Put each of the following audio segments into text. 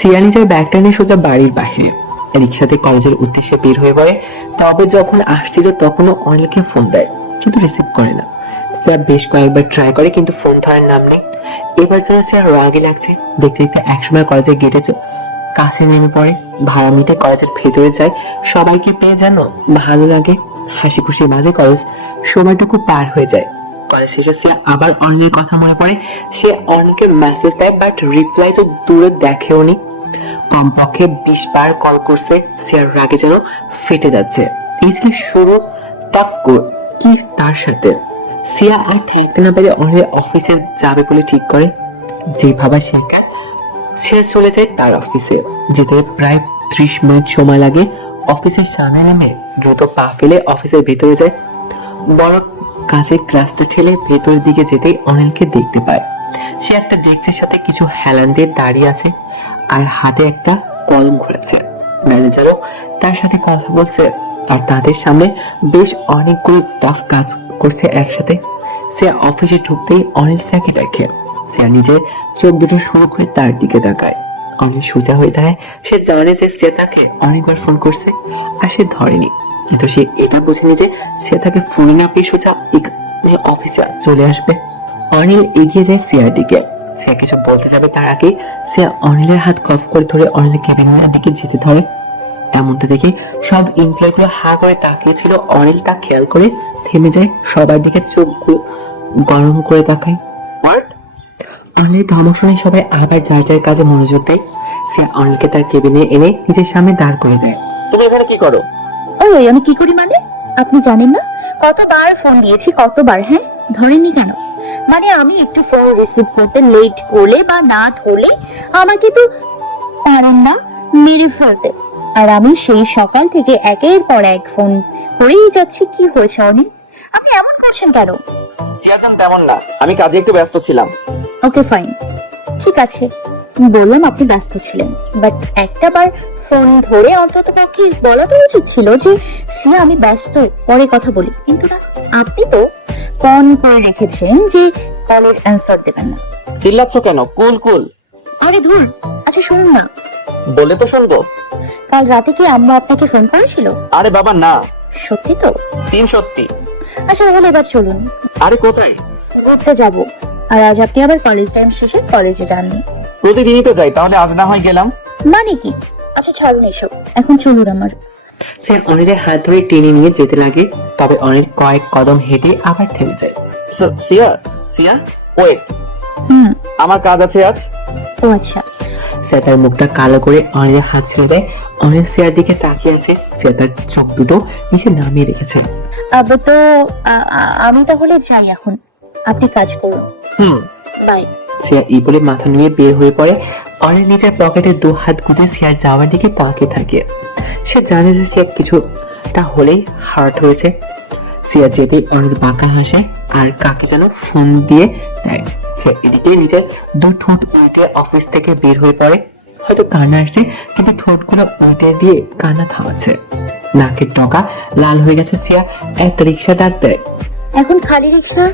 সিয়া নিজের ব্যাগটা নিয়ে সোজা বাড়ির বাইরে রিক্সাতে কলেজের উদ্দেশ্যে বের হয়ে পড়ে। তবে যখন আসছিল তখনও অনিলকে ফোন দেয়, কিন্তু রিসিভ করে না। সিয়া বেশ কয়েকবার ট্রাই করে, কিন্তু ফোন ধরার নাম নেই। এবার যেন সিয়ার রাগই লাগছে। দেখতে দেখতে একসময় কলেজের গেটে কাছে নেমে পড়ে। ভাড়া মিটে কলেজের ভেতরে যায়। সবাইকে পেয়ে যেন ভালো লাগে। হাসি খুশির মাঝে কলেজ সময়টুকু পার হয়ে যায়। কলেজ শেষে সিয়া আবার অনিলের কথা মনে পড়ে। সে অনিলকে মেসেজ দেয়, বাট রিপ্লাই তো দূরে দেখেও নি। কমপক্ষে 20 বার কল করছে। সিয়ার রাগে যেন ফেটে যাচ্ছে। এই ছিল শুরু কি তার সাথে। সিয়া আর ঠেকতে না পেরে অনিলের অফিসে যাবে বলে ঠিক করে। যে ভাবা সে কাজ। সিয়া চলে যায় তার অফিসে। যেতে প্রায় 30 মিনিট সময় লাগে। অফিসের সামনে নেমে দ্রুত পা ফেলে অফিসের ভেতরে যায়। বড় কাঁচের গ্লাসটা ঠেলে ভেতরের দিকে যেতেই অনিলকে দেখতে পায়। সে একটা ডেস্কের সাথে কিছু হেলান দিয়ে দাঁড়িয়ে আছে আর হাতে একটা কলম ঘুরেছে। ম্যানেজারও তার সাথে কথা বলছে আর তাদের সামনে বেশ অনেকগুলো স্টাফ কাজ করছে একসাথে। সে অফিসে ঢুকতেই অনিল স্যাকে দেখে। সে নিজের চোখ দুটো শুরু করে তার দিকে তাকায়। অনিল সোজা হয়ে দাঁড়ায়। সে জানে যে সে তাকে অনেকবার ফোন করছে আর সে ধরেনি, কিন্তু সে এটা বোঝেনি যে সে তাকে ফোনে না পেয়ে সোজা অফিসে চলে আসবে। অনিল এগিয়ে যায় সিয়ার দিকে। সে কিছু বলতে যাবে তার আগে সে অনিলের হাত কফ করে ধরে অনিলের কেবিনের দিকে যেতে ধরে। এমনটা দেখে সব এমপ্লয়ি গুলো হা করে তাকিয়েছিল। অনিল তা খেয়াল করে থেমে যায়, সবার দিকে চোখ গরম করে তাকায়। অনিলের ধমক শুনে সবাই আবার যার যার কাজে মনোযোগ দেয়। সে অনিলকে তার কেবিনে এনে নিজের সামনে দাঁড় করে দেয়। তুমি এখানে কি করো? ওই আমি কি করি মানে? আপনি জানেন না কতবার ফোন দিয়েছি, কতবার? হ্যাঁ, ধরেননি কেন? মানে আমি একটু ফোন রিসিভ করতে লেট করলে বা না ধরলে আমাকে তো পারেন না মেরে ফেলতে। আর আমি সেই সকাল থেকে একের পর এক ফোন করেই যাচ্ছি। কি হয়েছে অনিল, আপনি এমন করছেন কেন? সিয়াজান তেমন না, আমি কাজে একটু ব্যস্ত ছিলাম। ওকে ফাইন, ঠিক আছে, বললাম আপনি ব্যস্ত ছিলেন, বাট একটা বার ফোন ধরে অন্তত পক্ষে বলা তো উচিত ছিল যে সিয়া আমি ব্যস্ত, পরে কথা বলি। কিন্তু না, আপনি তো ফোন করে রেখেছেন যে কলের অ্যান্সার দেবেন না। চিল্লাচ্ছ কেন? কুল কুল। আরে ধুর, আচ্ছা শুনুন না, বলে তো শুনবো। কাল রাতে কি আম্মা আপনাকে ফোন করেছিল? আরে বাবা না। সত্যি তো? সত্যি। আচ্ছা তাহলে এবার চলুন, আরে কোথায়? ঘুরতে যাব। আর আজ আপনি আবার কলেজ টাইম শেষে কলেজে যাননি। প্রতিদিনই তো যাই, তাহলে আজ না হয় গেলাম। মানে কি? আচ্ছা ছাড়ুন এসব, এখন চলুন আমার। সে অনিলের হাত ধরে টেনে নিয়ে যেতে লাগে। তবে অনিল কয়েক কদম হেঁটে আবার থেমে যায়। সিয়া, সিয়া ওয়েট, আমার কাজ আছে আজ। ও আচ্ছা। সে তার মুখটা কালো করে অনিলের হাত ছেড়ে দেয়। অনিল সিয়ার দিকে তাকিয়ে আছে। সে তার চোখ দুটো নিচে নামিয়ে রেখেছে। আবে তো আমি তাহলে যাই এখন, আপনি কাজ করুন। বাই। সিয়া এই বলে মাথা নিয়ে বের হয়ে পড়ে। অনিল নিজের পকেটে 2 হাত গুজে সিয়ার যাওয়ার দিকে তাকিয়ে থাকে। সে জানে যে সিয়া কিছুটা হলেই হার্ট হয়েছে। সিয়া যেতেই অনিল বাঁকা হাসে আর কাকে যেন ফোন দিয়ে দেয়। সে এদিকে নিজের 2 ঠোঁট উল্টে অফিস থেকে বের হয়ে পড়ে। হয়তো কান্না আসছে, কিন্তু ঠোঁটগুলো উল্টে দিয়ে কান্না থামাচ্ছে। নাকের ডগা লাল হয়ে গেছে। সিয়া একটা রিক্সা ডাক দেয়। এখন খালি রিক্সা?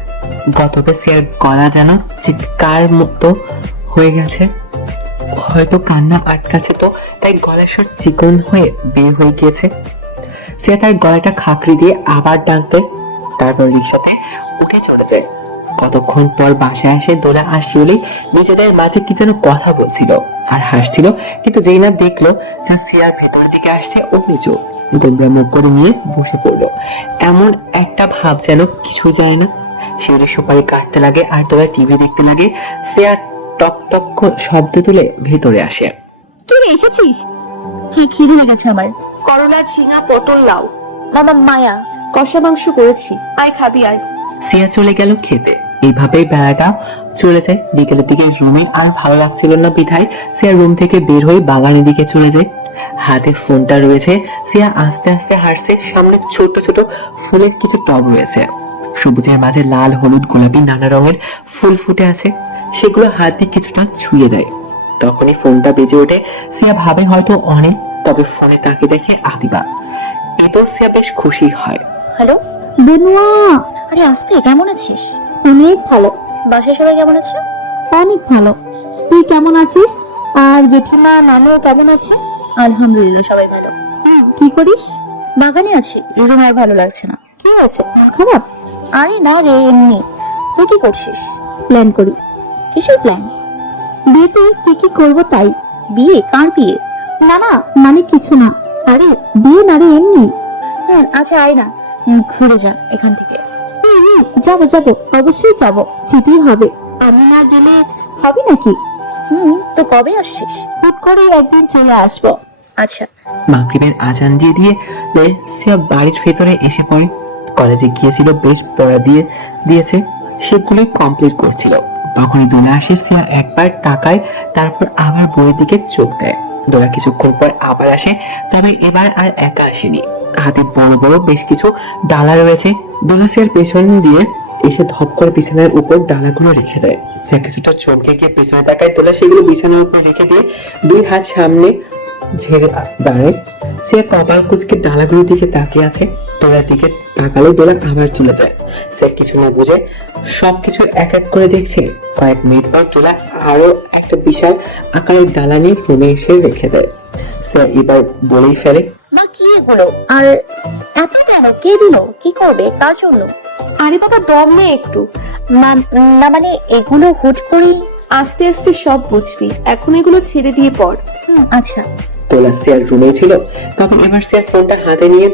গতবে সিয়ার গলা যেন চিৎকার মতো হয়ে গেছে। হয়তো কান্না আটকাছে, তো তাই গলার স্বর চিকন হয়ে বের হয়ে গিয়েছে। সিয়া তার গলাটা খাকড়ি দিয়ে আবার ডাক দেয়। তারপর রিক্সাতে উঠে চলে যায়। কতক্ষণ পর বাসায় এসে দোলা আর শিউলি নিজেদের মাঝে কি যেন কথা বলছিল আর হাসছিল, কিন্তু যেই না দেখলো যে সিয়ার ভেতরের দিকে আসছে, অমনি চোখ গোমরা মুখ করে নিয়ে বসে পড়লো। এমন একটা ভাব যেন কিছু যায় না। শিউলি সুপারি কাটতে লাগে আর তোরা টিভি দেখতে লাগে। সিয়া টক টক শব্দ তুলে ভেতরে আসে। কি রে, এসেছিস? হ্যাঁ, খিদে লেগেছে আমার। করলা, ঝিঙা, পটল, লাউ, মামা মায়া কষা মাংস করেছি, আয় খাবি আয়। সিয়া চলে গেল খেতে। এইভাবেই বেলাটা চলে যায়। বিকেলের দিকে রুমে আর ভালো লাগছিল না বিধায় সিয়া রুম থেকে বের হয়ে বাগানের দিকে চলে যায়। হাতে ফোনটা রয়েছে। সিয়া আস্তে আস্তে হাঁটছে। সামনে ছোট ছোট ফুলের কিছু টব রয়েছে। সবুজের মাঝে লাল, হলুদ, গোলাপি নানা রঙের ফুল ফুটে আছে। সেগুলো হাত দিয়ে কিছুটা ছুঁয়ে দেয়। তখনই ফোনটা বেজে ওঠে। সিয়া ভাবে হয়তো অনেক, তবে ফোনে তাকে দেখে আদিবা। এতেও সিয়া বেশ খুশি হয়। হ্যালো বেনুয়া, আরে আস্তে, কেমন আছিস? অনেক ভালো। বাসায় সবাই কেমন আছে? অনেক ভালো। তুই কেমন আছিস? আর জেঠিমা নানু কেমন আছে? আলহামদুলিল্লাহ সবাই ভালো। কি করিস? বাগানে আছি, রুমে আর ভালো লাগছে না। কি হয়েছে, মন খারাপ? আরে না রে, এমনি। তুই কি করছিস? প্ল্যান করি। কিসের প্ল্যান? বিয়েতে কি কি করব তাই। বিয়ে? কার বিয়ে? না না, মানে কিছু না। আরে বিয়ে না রে, এমনি। হ্যাঁ আচ্ছা, আয় না, ঘুরে যা এখান থেকে। যাবো যাবো, অবশ্যই যাবো, যেতেই হবে। আমি না গেলে হবে নাকি? তো কবে আসছিস? হুট করে একদিন চলে আসবো। আচ্ছা। মাগরিবের আজান দিয়ে সিয়া বাড়ির ভেতরে এসে পড়ে। কলেজে গিয়েছিল, বেশ পড়া দিয়েছে, সেগুলো কমপ্লিট করছিল। তখনই দোলা আসে। সিয়া একবার তাকায়, তারপর আবার বইয়ের দিকে চোখ দেয়। দোলা কিছুক্ষণ পর আবার আসে, তবে এবার আর একা আসেনি। হাতে বড় বড় বেশ কিছু ডালা রয়েছে। দোলা সিয়ার পেছন দিয়ে এসে ধপ করে বিছানার উপর ডালাগুলো রেখে দেয়। সিয়া কিছুটা চমকে গিয়ে পেছনে তাকায়। দোলা সেগুলো বিছানার উপর রেখে দিয়ে দুই হাত সামনে ঝেড়ে দাঁড়ায়। সে কপাল কুচকে ডালাগুলোর দিকে তাকিয়ে আছে। দোলার দিকে তাকালে দোলা আবার চলে যায়। সে কিছু না বুঝে সবকিছু এক এক করে দেখছে। কয়েক মিনিট পর দোলা আরো একটা বিশাল আকারের ডালা নিয়ে রুমে এসে রেখে দেয়। সে এবার বলেই ফেলে, মা কি এগুলো? আর এত কেন? কে দিল? কি করবে? কার জন্য? আরে বাবা, দম নে একটু। না মানে এগুলো হুট করেই। আস্তে আস্তে সব বুঝবি, এখন এগুলো ছেড়ে দিয়ে পড়। আচ্ছা। দোলা সিয়ার রুমে ছিল, তখন এবার সিয়ার ফোনটা হাতে নিয়ে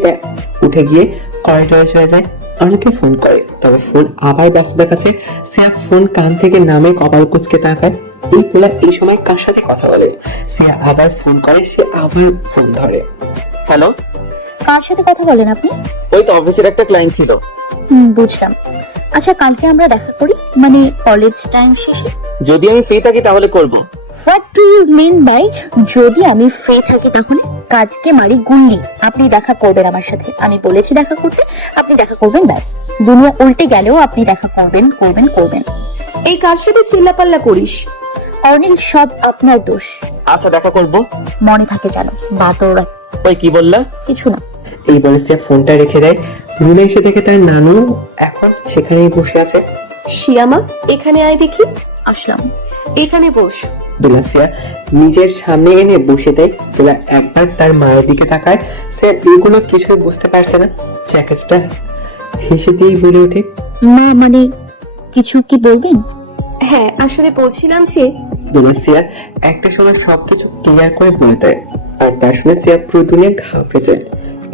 উঠে গিয়ে করিডোরে চলে যায়। অনেকে ফোন করে, তবে ফোন আবার ব্যস্ত দেখাচ্ছে। সিয়া ফোন কান থেকে নামে কপাল কুচকে তাকায়। এই পোলা এই সময় কার সাথে কথা বলে? সিয়া আবার ফোন করে, সে আবার ফোন ধরে। হ্যালো, কার সাথে কথা বলেন আপনি? ওই তো অফিসের একটা ক্লায়েন্ট ছিল। বুঝলাম। আচ্ছা, কালকে আমরা দেখা করি, মানে কলেজ টাইম শেষে। যদি আমি ফ্রি থাকি তাহলে করব। What do you mean by যদি আমি ফ্রি থাকি তাহলে? কাজকে মারি গুল্লি। আপনি দেখা করবেন আমার সাথে, আমি বলেছি দেখা করতে, আপনি দেখা করবেন, ব্যাস। দুনিয়া উল্টে গেলেও আপনি দেখা করবেন করবেন করবেন। এই কার সাথে চিল্লাপাল্লা করিস? অনিল, সব আপনার দোষ। আচ্ছা, দেখা করব। মনে থাকে জানো, বাটর। ওই কি বললা? কিছু না। এই বলে সিয়া ফোনটা রেখে দেয়। রুমে এসে দেখে তার নানু এখন সেখানেই বসে আছে। শিয়ামা, এখানে আয় দেখি। আসলাম। এখানে বস। দোলা সিয়া নিজের সামনে এনে বসে দেয়। দোলা একবার তার মায়ের দিকে তাকায়। সে এগুলো কিছুই বুঝতে পারছে না। সে কিছুটা হেসে দিয়েই বলে ওঠে, মা মানে কিছু কি বলবেন? হ্যাঁ, আসলে বলছিলাম যে দোলা সিয়া একটা সময় সবকিছু ক্লিয়ার করে বলে দেয়। আর তার শুনে সিয়া পুরো দুনিয়া ঘাবড়ে যায়।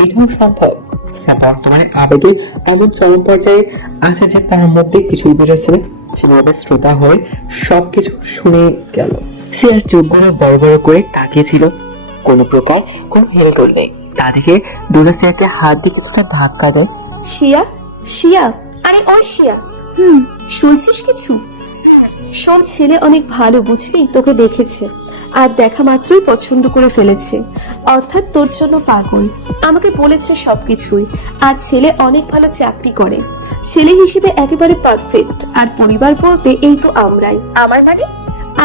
এটাও সম্ভব? সিয়া বর্তমানে আবেগে এমন চরম পর্যায়ে আছে যে তার মধ্যে কিছুই বেরোচ্ছে না। যেভাবে শ্রোতা হয়ে সবকিছু শুনে গেল। সিয়ার চোখগুলো বড় বড় করে তাকিয়েছিল। কোনো প্রকার কোনো হেলদোল নেই। তা দেখে দোলা সিয়াকে হাত দিয়ে কিছুটা ধাক্কা দেয়। শিয়া, শিয়া, আরে ওই শিয়া। শুনছিস কিছু? শোন, ছেলে অনেক ভালো, বুঝলি? তোকে দেখেছে আর দেখা মাত্রই পছন্দ করে ফেলেছে, অর্থাৎ তোর জন্য পাগল। আমাকে বলেছে সবকিছুই। আর ছেলে অনেক ভালো চাকরি করে, ছেলে হিসেবে একেবারে পারফেক্ট। আর পরিবার বলতে এই তো আমরাই। আমার মানে?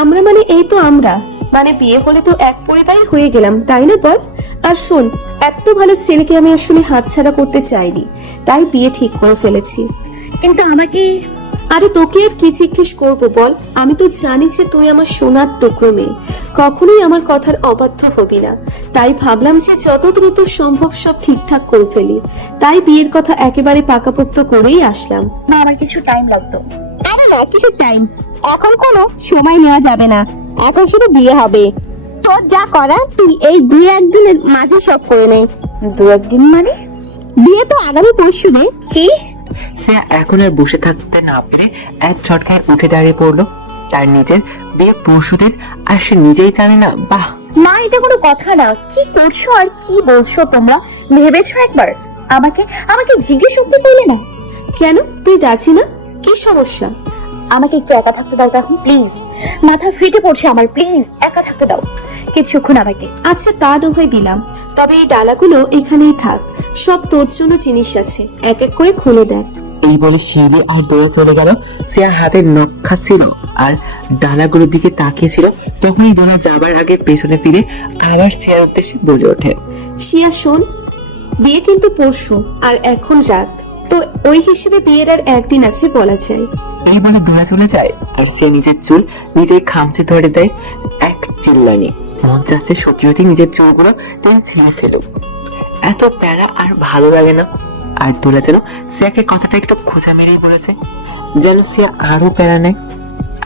আমরা মানে এই তো আমরা, মানে বিয়ে হলে তো এক পরিবারই হয়ে গেলাম, তাই না বল? আর শোন, এত ভালো ছেলেকে আমি আসলে হাতছাড়া করতে চাইনি, তাই বিয়ে ঠিক করে ফেলেছি। কিন্তু আমাকে। আরে তোকে আর কি জিজ্ঞেস করবো বল? আমি তো জানি যে তুই আমার সোনার টুকরো মেয়ে, কখনোই আমার কথার অবাধ্য হবি না। তাই ভাবলাম যে যত দ্রুত সম্ভব সব ঠিকঠাক করে ফেলি। তাই বিয়ের কথা একেবারে পাকাপোক্ত করেই আসলাম। না, আমার কিছু টাইম লাগতো। আরে না, কিসের টাইম? এখন কোনো সময় নেওয়া যাবে না, এখন শুধু বিয়ে হবে। তোর যা করা তুই এই 2-1 দিনের মাঝে সব করে নে। 2-1 দিন মানে? বিয়ে তো আগামী পরশু রে। কি? সে এখন আর বসে থাকতে না পেরে এক ঝটকায় উঠে দাঁড়িয়ে পড়লো। তার নিজের বিয়ে পরশুদিন, আর সে নিজেই জানে না। বাহ মা, এটা কোনো কথা না। কি করছো আর কি বলছো তোমরা? ভেবেছো একবার? আমাকে আমাকে জিজ্ঞেস করতে পারলে না? কেন, তুই রাজি না? কি সমস্যা? আমাকে একটু একা থাকতে দাও তো এখন, প্লিজ। মাথা ফেটে পড়ছে আমার, প্লিজ একা থাকতে দাও কিছুক্ষণ আমাকে। আচ্ছা, তা না হয় দিলাম, তবে এই ডালাগুলো এখানেই থাক। সব তোর জন্য জিনিস আছে, এক এক করে খুলে দেখ। এই বলে শিউলি আর দৌড়ে চলে গেল। সিয়া হাতে নখ খাচ্ছিল আর ডালাগুলোর দিকে তাকিয়েছিল। তখনই দোলা যাবার আগে পেছনে ফিরে আবার সিয়ার উদ্দেশ্যে বলে ওঠে, শিয়া শোন, বিয়ে কিন্তু পরশু, আর এখন রাত। তো ওই হিসেবে বিয়ের আর একদিন আছে বলা যায়। এই বলে দোলা চলে যায় আর সিয়া নিজের চুল নিজের খামচে ধরে দেয়। এক চিল্লানি, মন চাচ্ছে সত্যি সত্যি নিজের চুলগুলো টেনে ছিঁড়ে ফেলুক। এত প্যারা আর ভালো লাগে না। আর দোলা যেন সিয়াকে কথাটা একটু খোঁজা মেরেই বলেছে, যেন সিয়া আরো প্যারা নেয়।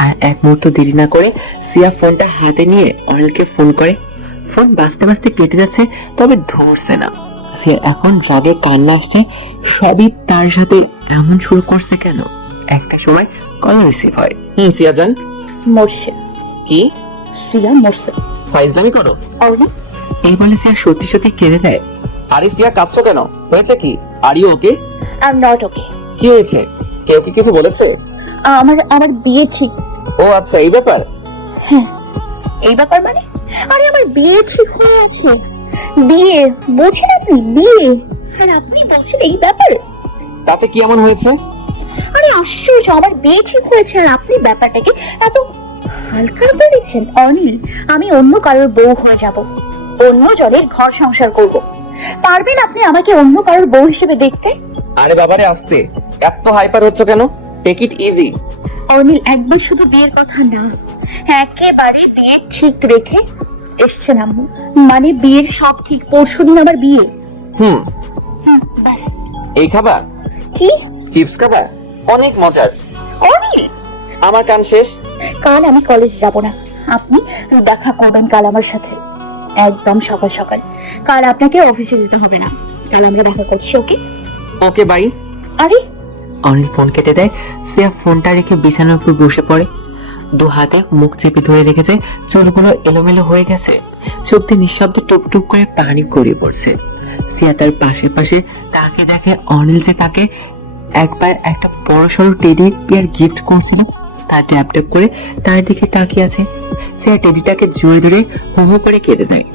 আর এক মুহূর্ত দেরি না করে সিয়া ফোনটা হাতে নিয়ে অনিলকে ফোন করে। ফোন বাজতে বাজতে কেটে যাচ্ছে, তবে ধরছে না। সিয়া এখন রাগে কান্না আসছে, সবই তার সাথে এমন শুরু করছে কেন। একটা সময় কল রিসিভ হয়। সিয়া জান। মরছে। কি সিয়া মরছে। ফাইজলামি করো? অর্ণি, এই বলে সিয়া সত্যি সত্যি কেঁদে দেয়। আরে সিয়া কাঁদছো কেন? হয়েছে কি? Are you okay? I am not okay. কি হয়েছে? কেউ কি কিছু বলেছে? আমার বিয়ে ঠিক। ও আচ্ছা, এই ব্যাপার। এই ব্যাপার মানে? আরে আমার বিয়ে ঠিক হয়ে আছে। বিয়ে বলছেন আপনি? বিয়ে? আর আপনি বলছেন এই ব্যাপার? তাতে কি এমন হয়েছে? আরে আশ্চর্য, আমার বিয়ে ঠিক হয়েছে আর আপনি ব্যাপারটাকে এত হালকা করে দিচ্ছেন। অনিল, আমি অন্য কারোর বউ হয়ে যাব, অন্য জনের ঘর সংসার করব। পারবেন আপনি আমাকে অন্য কারোর বউ হিসেবে দেখতে? আরে বাবারে, আস্তে, এত হাইপার হচ্ছ কেন? Take it easy. অনিল, একবার শুধু বিয়ের কথা না, একেবারে বিয়ে ঠিক রেখে এসছেন আম্মু। মানে বিয়ের সব ঠিক, পরশুদিন আমার বিয়ে। ব্যাস। এই খাবা? কি? চিপস খাবা? অনেক মজার। অনিল, আমার কান শেষ। কাল আমি কলেজ যাব না, আপনি দেখা করবেন কাল আমার সাথে, একদম সকাল সকাল। কাল আপনাকে অফিসে যেতে হবে না, কাল আমরা দেখা করছি। ওকে? Okay bye. আরে অনিল ফোন কেটে দেয়। সিয়া ফোনটা রেখে বিছানার উপর বসে পড়ে। দু হাতে মুখ চেপে ধরে রেখেছে, চুলগুলো এলোমেলো হয়ে গেছে, চোখ দিয়ে নিঃশব্দে টুপ টুপ করে পানি গড়িয়ে পড়ছে। সিয়া তার পাশে পাশে তাকে দেখে অনিল যে তাকে একবার একটা বড়সড় টেডি বিয়ার গিফট করছিল, তার ট্যাপ ট্যাপ করে তার দিকে তাকিয়ে আছে। সিয়া টেডিটাকে জোরে ধরে হু হু করে কেঁদে দেয়।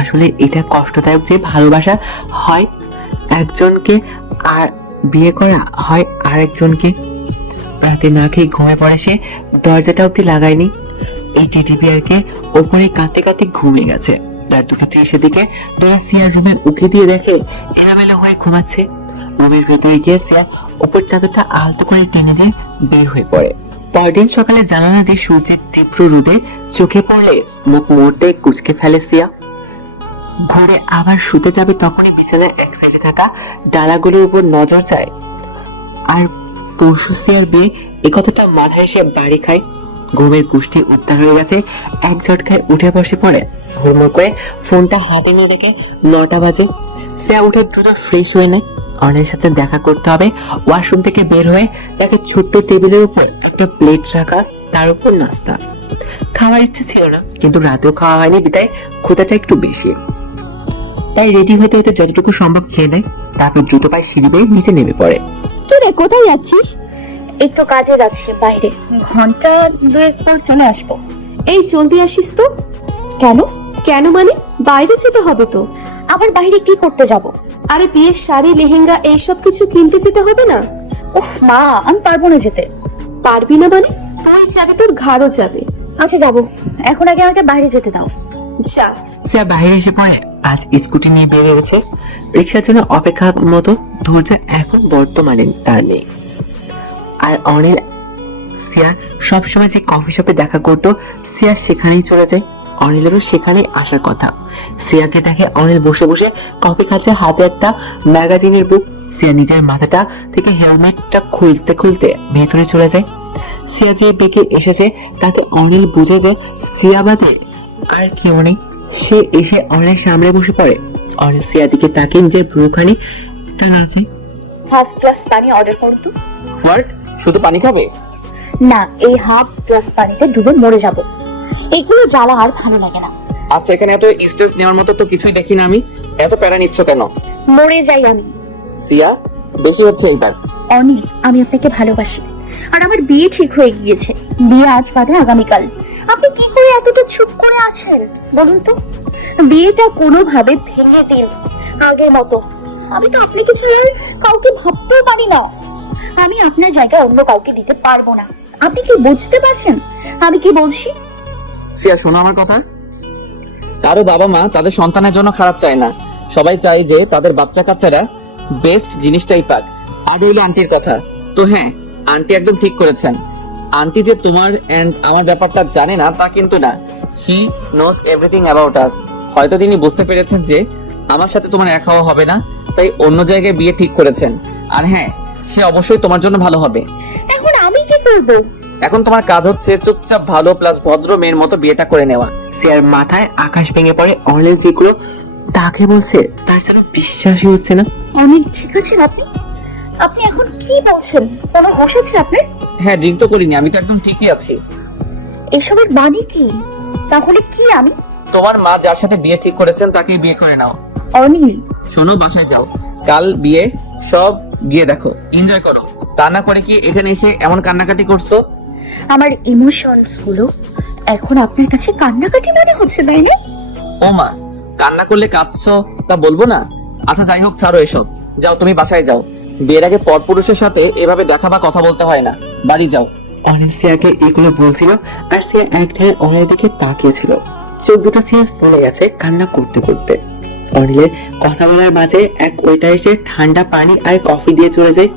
আসলে এটা কষ্টদায়ক যে ভালোবাসা হয় একজনকে আর বিয়ে করা হয় আরেকজনকে। রাতে না খেয়ে ঘুমে পড়ে সে, দরজাটা অব্দি লাগায়নি। এই টেডি বিয়ারকে ওপরে কাঁদতে কাঁদতে ঘুমিয়ে গেছে। রাত 2:30 দিকে ডোরা সিয়ার রুমে উঠে দিয়ে দেখে এলোমেলো হয়ে ঘুমাচ্ছে। রুমের ভেতরে গিয়ে সিয়া উপর চাদরটা আলতো করে টেনে দিয়ে বের হয়ে পড়ে। পরদিন সকালে জানালা দিয়ে সূর্যের তীব্র রোদে চোখে পড়লে মুখ মুহূর্তে কুঁচকে ফেলে সিয়া। ঘুরে আবার শুতে যাবে তখনই বিছানার এক সাইডে থাকা ডালাগুলোর উপর নজর যায়। আর পরশু সিয়ার বিয়ে, এ কথাটা মাথায় এসে বাড়ি খায়। ঘুমের কুষ্টি উদ্ধার হয়ে গেছে, এক ঝটকায় উঠে বসে পড়ে। হুড়মুড় করে ফোনটা হাতে নিয়ে দেখে 9টা বাজে। সিয়া উঠে দ্রুত ফ্রেশ হয়ে নেয়। অনিলের সাথে দেখা করতে হবে। ওয়াশরুম থেকে বের হয়ে তাকে ছোট্ট টেবিলের উপর একটা প্লেট রাখা, তার উপর নাস্তা। খাওয়ার ইচ্ছে ছিল না, কিন্তু রাতেও খাওয়া হয়নি, বিদায় ক্ষুধাটা একটু বেশি। তাই রেডি হতে হতে যতটুকু সম্ভব খেয়ে নেয়, তারপর দ্রুত পায়ে সিঁড়ি বেয়ে নিচে নেমে পড়ে। কি রে, কোথায় যাচ্ছিস? একটু কাজে যাচ্ছি বাইরে, ঘন্টা দুয়েক পর চলে আসবো। এই জলদি আসিস তো। কেন? কেন মানে? বাইরে যেতে হবে তো। আবার বাইরে কি করতে যাব? আরে বিয়ের শাড়ি, লেহেঙ্গা এইসব কিছু কিনতে যেতে হবে না? উফ মা, আমি পারবো না যেতে। পারবি না মানে? তুই যাবি, তোর ঘাড়ও যাবে। আচ্ছা যাবো, এখন আগে আমাকে বাইরে যেতে দাও। যা। সিয়া বাইরে এসে পড়ে। আজ স্কুটি নিয়ে বেরিয়ে গেছে। রিক্সার জন্য অপেক্ষার মতো ধৈর্য এখন বর্তমানে তার নেই। আর অনিল সিয়া সবসময় যে কফি শপে দেখা করতো, সিয়া সেখানেই চলে যায়। অনিলেরও সেখানেই আসার কথা। সিয়াকে দেখে অনিল বসে বসে কফি খাচ্ছে, হাতে একটা ম্যাগাজিনের বুক। সিয়া নিজের মাথাটা থেকে হেলমেটটা খুলতে খুলতে ভেতরে চলে যায়। সিয়া যে বেঁকে এসেছে তাতে অনিল বুঝে যে সিয়া বাদে আর কেউ নেই। সে এসে অনিলের সামনে বসে পড়ে। অনিল সিয়ার দিকে তাকিয়ে নিজের ভ্রুখানি নাচে। হাফ গ্লাস পানি অর্ডার করো তো। হোয়াট? শুধু পানি খাবে? না, এই হাফ গ্লাস পানিতে ডুবে মরে যাব। এগুলো জ্বালা আর ভালো লাগে না। আচ্ছা, এখানে এত স্ট্রেস নেওয়ার মতো তো কিছুই দেখি না আমি। এত প্যারা নিচ্ছ কেন? মরে যাই আমি। সিয়া, বেশি হচ্ছে এইবার। অনিল, আমি আপনাকে ভালোবাসি আর আমার বিয়ে ঠিক হয়ে গিয়েছে। বিয়ে আজ বাদে আগামীকাল। আপনি কি করে এতটা চুপ করে আছেন বলুন তো? বিয়েটা কোনোভাবে ভেঙে দিন আগের মতো। আমি তো আপনাকে ছাড়া কাউকে ভাবতেও পারি না। আমি আপনার জায়গায় অন্য কাউকে দিতে পারবো না। আপনি কি বুঝতে পারছেন আমি কি বলছি? সিয়া, শোনো আমার কথা। কারো বাবা মা তাদের সন্তানের জন্য খারাপ চায় না, সবাই চায় যে তাদের বাচ্চা কাচ্চারা বেস্ট জিনিসটাই পাক। আর রইল আন্টির কথা। তো হ্যাঁ, আন্টি একদম ঠিক করেছেন। আন্টি যে তোমার এন্ড আমার ব্যাপারটা জানে না তা কিন্তু না। She knows everything about us. হয়তো তিনি বুঝতে পেরেছেন যে আমার সাথে তোমার এক হওয়া হবে না, তাই অন্য জায়গায় বিয়ে ঠিক করেছেন। আর হ্যাঁ, সে অবশ্যই তোমার জন্য ভালো হবে। এখন আমি কি করব? এখন তোমার কাজ হচ্ছে চুপচাপ ভালো প্লাস ভদ্র মেয়ের মতো বিয়েটা করে নেওয়া। সিয়ার মাথায় আকাশ ভেঙে পড়ে। অনিল যেগুলো তাকে বলছে তার যেন বিশ্বাসই হচ্ছে না। অনিল, ঠিক আছেন আপনি? আপনি এখন কি বলছেন? কোনো হুঁশ আছে আপনার? হ্যাঁ, ড্রিঙ্ক তো করিনি, আমি তো একদম ঠিকই আছি। এসবের মানে কি? তাহলে কি আমি? তোমার মা যার সাথে বিয়ে ঠিক করেছেন তাকেই বিয়ে করে নাও। অনিল, শোনো, বাসায় যাও, কাল বিয়ে, সব গিয়ে দেখো, এনজয় করো। তা না করে কি এখানে এসে এমন কান্নাকাটি করছো? আমার ইমোশনস গুলো এখন আপনার কাছে কান্নাকাটি মনে হচ্ছে, তাই না? ও মা, কান্না করলে কাঁদছো তা বলবো না? আচ্ছা যাই হোক, ছাড়ো এসব। যাও, তুমি বাসায় যাও। বিয়ের আগে পরপুরুষের সাথে এভাবে দেখা বা কথা বলতে হয় না। বাড়ি যাও। অনিল সিয়াকে এগুলো বলছিল আর সিয়া এক ধ্যানে অনিলের দিকে তাকিয়েছিল। চোখ দুটো সিয়ার ফুলে গেছে কান্না করতে করতে। অনিলের কথা বলার মাঝে এক ওয়েটার এসে ঠান্ডা পানি আর কফি দিয়ে চলে যায়।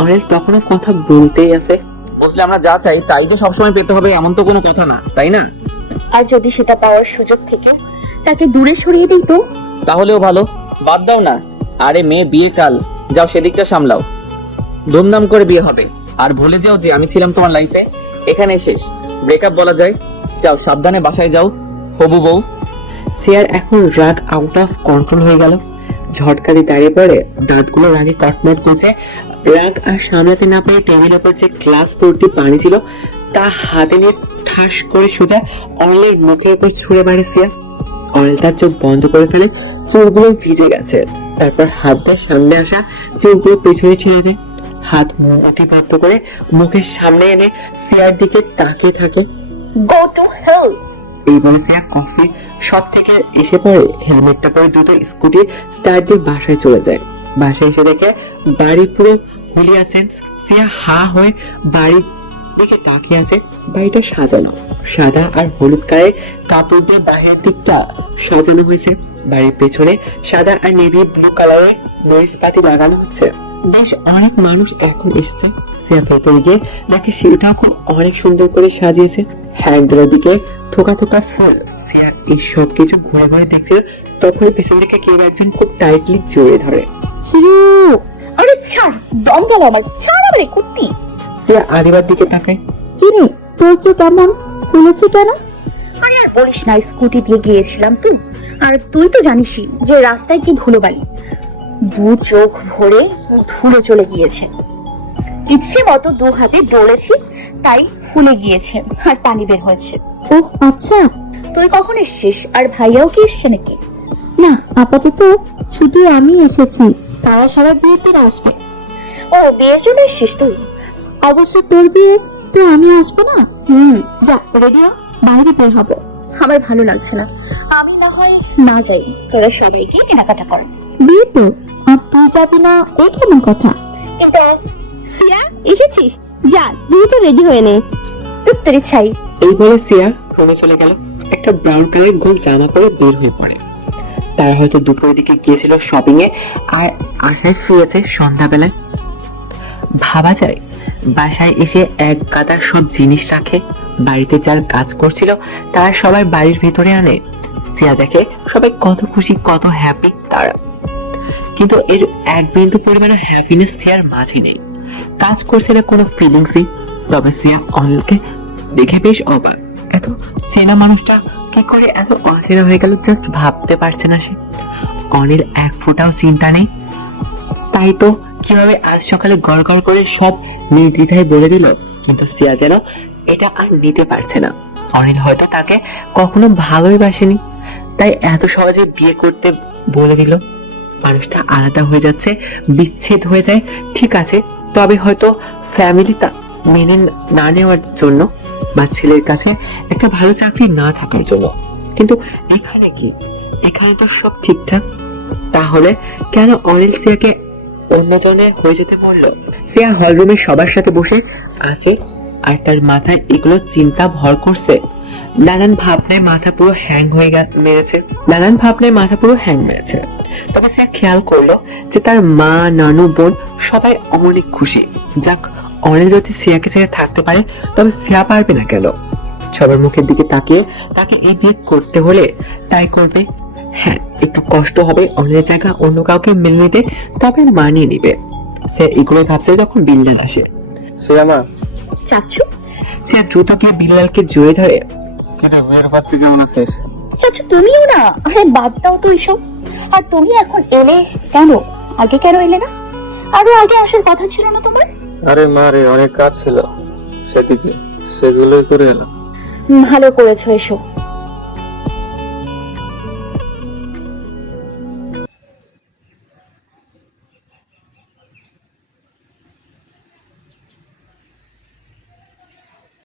অনিল তখনও কথা বলতেই আছে। বুঝলে, আমরা যা চাই তাই যে সবসময় পেতে হবে এমন তো কোনো কথা না, তাই না? আর যদি সেটা পাওয়ার সুযোগ থেকেও তাকে দূরে সরিয়ে দিই তো? তাহলেও ভালো। বাদ দাও না। আরে মেয়ে, বিয়ে কাল, যাও সেদিকটা সামলাও। ধুমধাম করে বিয়ে হবে। আর ভুলে যাও যে আমি ছিলাম তোমার লাইফে। এখানে শেষ, ব্রেকআপ বলা যায়। যাও, সাবধানে বাসায় যাও, হবু বউ। সিয়ার এখন রাগ আউট অফ কন্ট্রোল হয়ে গেল। ঝটকারি দাঁড়িয়ে পড়ে, দাঁতগুলো রাগে কটমট করছে। রাগ আর সামলাতে না পেরে টেবিলের উপর যে গ্লাস ভর্তি পানি ছিল তা হাতে নিয়ে ঠাস করে সোজা অনিলের মুখের উপর ছুঁড়ে মারে সিয়া। অনিল তার চোখ বন্ধ করে ফেলে, চোখগুলো ভিজে গেছে। তারপর হাত দিয়ে সামনে আসা চোখগুলো পেছনে ছেড়ে দেয়। হাত মুঠিবদ্ধ করে মুখের সামনে এনে সিয়ার দিকে তাকিয়ে থাকে। Go to hell. এইবারে সিয়া কফি শপ থেকে এসে পড়ে, হেলমেটটা পরে দ্রুত স্কুটি স্টার্ট দিয়ে বাসায় চলে যায়। বাসায় এসে দেখে বাড়ি পুরো হুলিয়া চেঞ্জ। সিয়া হা হয়ে বাড়ির দিকে তাকিয়ে আছে। বাড়িটা সাজানো, সাদা আর হলুদ গায়ে কাপড় দিয়ে বাইরের দিকটা সাজানো হয়েছে। বাড়ির পেছনে সাদা আর নেভি ব্লু কালারের মরিচ পাতি লাগানো হচ্ছে। বেশ অনেক মানুষ এখন এসেছে। সিয়া ভেতরে গিয়ে দেখে সেটাও খুব অনেক সুন্দর করে সাজিয়েছে। হ্যান্ডেলের দিকে থোকা থোকা ফুল। সিয়া এই সব কিছু ঘুরে ঘুরে দেখছিল, তখন পিছন থেকে কেউ একজন খুব টাইটলি জড়িয়ে ধরে। শিরু, আরে ছাড়, দম গেল আমার, ছাড় আমারে কুত্তি। সিয়া আদিবার দিকে তাকায়। কি রে, তোর চোখ কেমন ফুলেছে কেন? আরে আর বলিস না, স্কুটি দিয়ে গিয়েছিলাম তুই, আর তুই তো জানিসই যে রাস্তায় কি ধুলোবালি। দু চোখ ভরে ধুলো চলে গিয়েছে। ইচ্ছে মতো দু হাতে দৌড়েছি, তাই ফুলে গিয়েছে আর পানি বের হয়েছে। ওহ আচ্ছা। তুই কখন এসছিস? আর ভাইয়াও কি এসছে নাকি? না, আপাতত শুধু আমি এসেছি, তারা সবাই বিয়েতে আসবে। ও, বিয়ের জন্য এসছিস তুই? অবশ্য তোর বিয়ে তো আমি আসবো না। যা রেডিও, বাইরে বের হবো। আমার ভালো লাগছে না, আমি না হয় না যাই, তোরা সবাইকে কেনাকাটা কর। বিয়ে তো, আর তুই যাবি না, এই কেমন কথা? কিন্তু সিয়া এসেছিস, যা দ্রুত রেডি হয়ে নে। তুই ছাই। এই বলে সিয়া রুমে চলে গেল। একটা ব্রাউন কালারের গোল জামা পরে বের হয়ে পড়ে। তারা হয়তো দুপুরের দিকে গিয়েছিল শপিং এ, আর আশায় ফিরেছে সন্ধ্যাবেলায়। ভাবা যায় বাসায় এসে এক গাদা সব জিনিস রাখে। বাড়িতে যার কাজ করছিল তারা সবাই বাড়ির ভিতরে আনে। সিয়া দেখে সবাই কত খুশি, কত হ্যাপি তারা। কিন্তু এর এক বিন্দু পরিমাণে হ্যাপিনেস সিয়ার মাঝে নেই। কাজ করছে না কোনো ফিলিংসই। তবে সিয়া অনিলকে দেখে বেশ অবাক। এত চেনা মানুষটা কি করে এত অচেনা হয়ে গেল, জাস্ট ভাবতে পারছে না সে। অনিল এক ফোঁটাও চিন্তা নেই, তাই তো কিভাবে আজ সকালে গড় গড় করে সব নির্দ্বিধায় বলে দিল। কিন্তু সিয়া যেন এটা আর নিতে পারছে না। অনিল হয়তো তাকে কখনো ভালোই বাসেনি, তাই এত সহজে বিয়ে করতে বলে দিল। মানুষটা আলাদা হয়ে যাচ্ছে, বিচ্ছেদ হয়ে যায়, ঠিক আছে, তবে হয়তো ফ্যামিলি তা মেনে না নেওয়ার জন্য বা ছেলের কাছে একটা ভালো চাকরি না থাকার জন্য। কিন্তু এখানে কি, এখানে তো সব ঠিকঠাক। তাহলে কেন অনিল সিয়াকে অন্যজনে হয়ে যেতে বললো? সিয়া হলরুমে সবার সাথে বসে আছে আর তার মাথায় এগুলো চিন্তা ভর করছে। নানান ভাবনায় মাথা পুরো হ্যাং মেরেছে। তবে সে খেয়াল করলো যে তার মা, নানু, বোন সবাই অনেক খুশি। যাক, অনেক যদি সিয়াকে ছেড়ে থাকতে পারে তবে সিয়া পারবে না কেন? সবার মুখের দিকে তাকিয়ে তাকে এই বিয়ে করতে হলে তাই করবে। হ্যাঁ, একটু কষ্ট হবে, অন্যের জায়গা অন্য কাউকে মেনে নিতে, তবে মানিয়ে নিবে। সে এগুলো ভাবছে যখন বিল্লাল আসে। সিয়ামা, চাচু, সে দ্রুত গিয়ে বিল্লালকে জড়িয়ে ধরে। কেন মেয়ের বাচ্চা কেমন আছিস? চাচু তুমিও না, আরে বাদ দাও তো এসব। আর তুমি এখন এলে কেন? আগে কেন এলে না? আরো আগে আসার কথা ছিল না তোমার? আরে মা রে, অনেক কাজ ছিল সেদিকে, সেগুলোই করে এলাম। ভালো করেছো এসো।